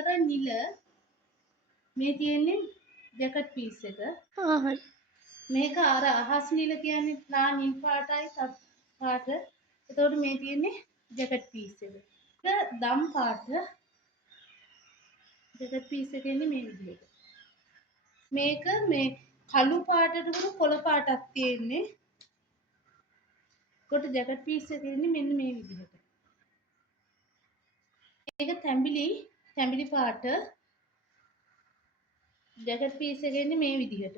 අතර නිල මේ තියෙන්නේ ජැකට් පීස් එක. හරි. මේක අර අහස් නිල කියන්නේ ලා නිල් පාටයි සත් පාට. එතකොට මේ තියෙන්නේ ජැකට් පීස් එක. ඒක දම් පාට ජැකට් පීස් එක එන්නේ මේ විදිහට. මේක මේ කළු පාටට වුණු කොළ පාටක් තියෙන්නේ. කොට ජැකට් පීස් එක එන්නේ මෙන්න මේ විදිහට. මේක තැඹිලි පාට ජැකට් පීස් එක එන්නේ මේ විදිහට.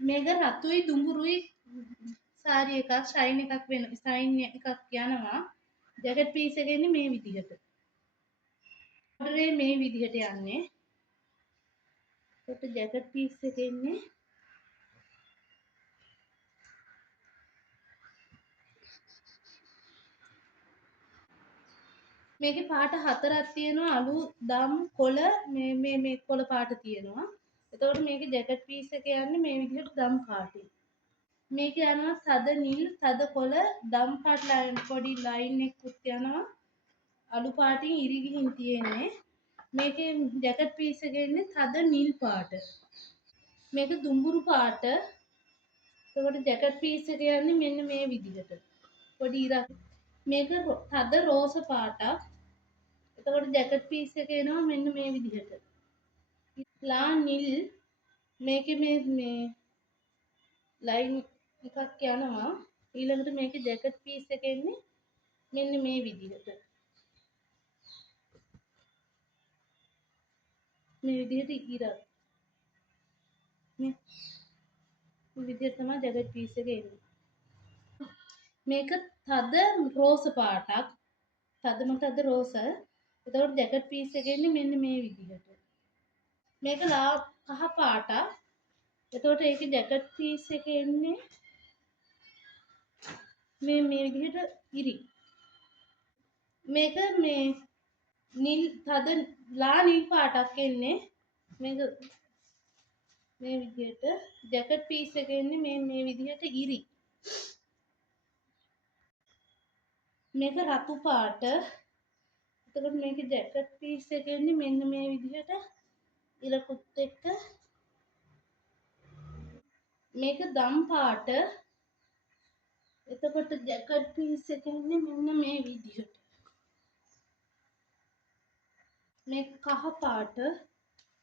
මේක රතුයි දුඹුරුයි සාරි එකක් ෂයින් එකක් වෙන ෂයින් එකක් යනවා. ජැකට් පීස් එක එන්නේ මේ විදිහට. මේ විදිහට යන්නේ. ඒකට ජැකට් පීස් එක එන්නේ මේකේ පාට හතරක් තියෙනවා අලු දම් කොළ මේ කොළ පාට තියෙනවා. එතකොට මේකේ ජැකට් පීස් එක යන්නේ මේ විදිහට දම් පාටින්. මේක යනවා තද නිල් තද කොළ දම් පාට ලයින් පොඩි ලයින් එකකුත් යනවා. අලු පාටින් ඉරි ගිහින් තියෙන්නේ. මේකේ ජැකට් පීස් එක එන්නේ තද නිල් පාට. මේක දුඹුරු පාට. එතකොට ජැකට් පීස් එක යන්නේ මෙන්න මේ විදිහට. පොඩි ඉරක්. මේක තද රෝස පාටක්. එතකොට ජැකට් පීස් එක එනවා මෙන්න මේ විදිහට. ලා නිල් මේකේ මේ ලයින් එකක් යනවා. ඊළඟට මේකේ ජැකට් පීස් එක එන්නේ මෙන්න මේ විදිහට. මේ විදිහට ඉරක්. මේ විදිහට තමයි ජැකට් පීස් එක එන්නේ. මේක තද රෝස පාටක්. තද රෝස. එතකොට ජැකට් පීස් එක එන්නේ මෙන්න මේ විදිහට. මේක ලා කහ පාටක්. එතකොට ඒකේ ජැකට් පීස් එක එන්නේ මේ විදිහට ඉරි. මේක මේ නිල් තද ලා නිල් පාටක් එන්නේ. මේක මේ විදිහට ජැකට් පීස් එක එන්නේ මේ විදිහට ඉරි. මේක රතු පාට. එතකොට මේකේ ජැකට් පීස් එක එන්නේ මෙන්න මේ විදිහට ඉරකුත් එක්ක. මේක දම් පාට. එතකොට ජැකට් පීස් එක එන්නේ මෙන්න මේ විදිහට. මේක කහ පාට.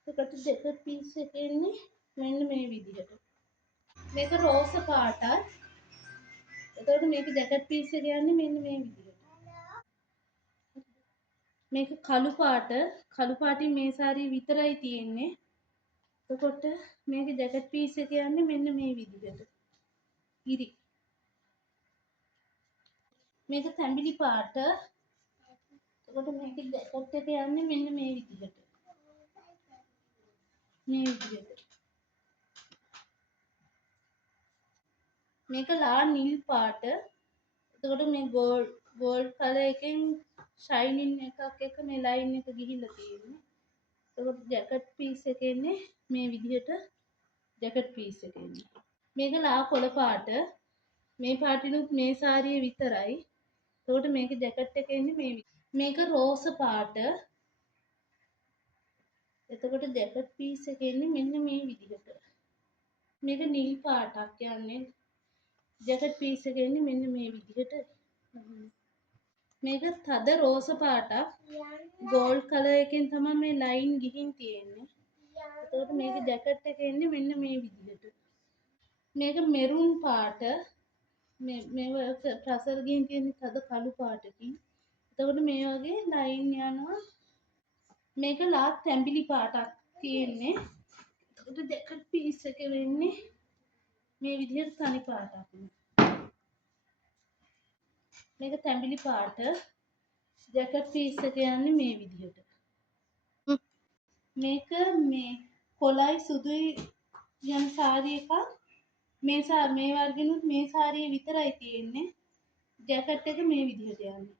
එතකොට ජැකට් පීස් එක එන්නේ මෙන්න මේ විදිහට. මේක රෝස පාටයි. එතකොට මේක ජැකට් පීස් එක යන්නේ මෙන්න මේ විදිහට. මේක කළු පාට. කළු පාටින් මේ සාරිය විතරයි තියෙන්නේ. එතකොට මේක ජැකට් පීස් එක යන්නේ මෙන්න මේ විදිහට. ඉරි. මේක තැඹිලි පාට. එතකොට මේක ජැකට් එක යන්නේ මෙන්න මේ විදිහට. මේ විදිහට. මේක ලා නිල් පාට. එතකොට මේ ගෝල්ඩ් කලර් එකෙන් ෂයිනින් එකක් එක මේ ලයින් එක ගිහිල්ලා තියෙන්නේ. එතකොට ජැකට් පීස් එක එන්නේ මේ විදිහට ජැකට් පීස් එක එන්නේ. මේක ලා කොළ පාට. මේ පාටිනුත් මේ සාරිය විතරයි. එතකොට මේකේ ජැකට් එක එන්නේ මේ විදිහට. මේක රෝස පාට. එතකොට ජැකට් පීස් එක එන්නේ මෙන්න මේ විදිහට. මේක නිල් පාටක් යන්නේ. ජැකට් පීස් එක එන්නේ මෙන්න මේ විදිහට. මේක තද රෝස පාටක්. ගෝල්ඩ් කලර් එකෙන් තමයි මේ ලයින් ගිහින් තියෙන්නේ. එතකොට මේක ජැකට් එක එන්නේ මෙන්න මේ විදිහට. මේක මෙරුන් පාට. මේ ප්‍රසර ගිහින් තියෙන තද කළු පාටකින්. එතකොට මේ වගේ ලයින් යනවා. මේක ලා තැඹිලි පාටක් තියෙන්නේ. එතකොට ජැකට් පීස් එක වෙන්නේ මේ විදිහට තනි පාටක්. මේක තැඹිලි පාට. ජැකට් පීස් එක යන්නේ මේ විදිහට. මේක මේ කොළයි සුදුයි යන සාරි එකක්. මේ වර්ගෙනුත් මේ සාරිය විතරයි තියෙන්නේ. ජැකට් එක මේ විදිහට යන්නේ.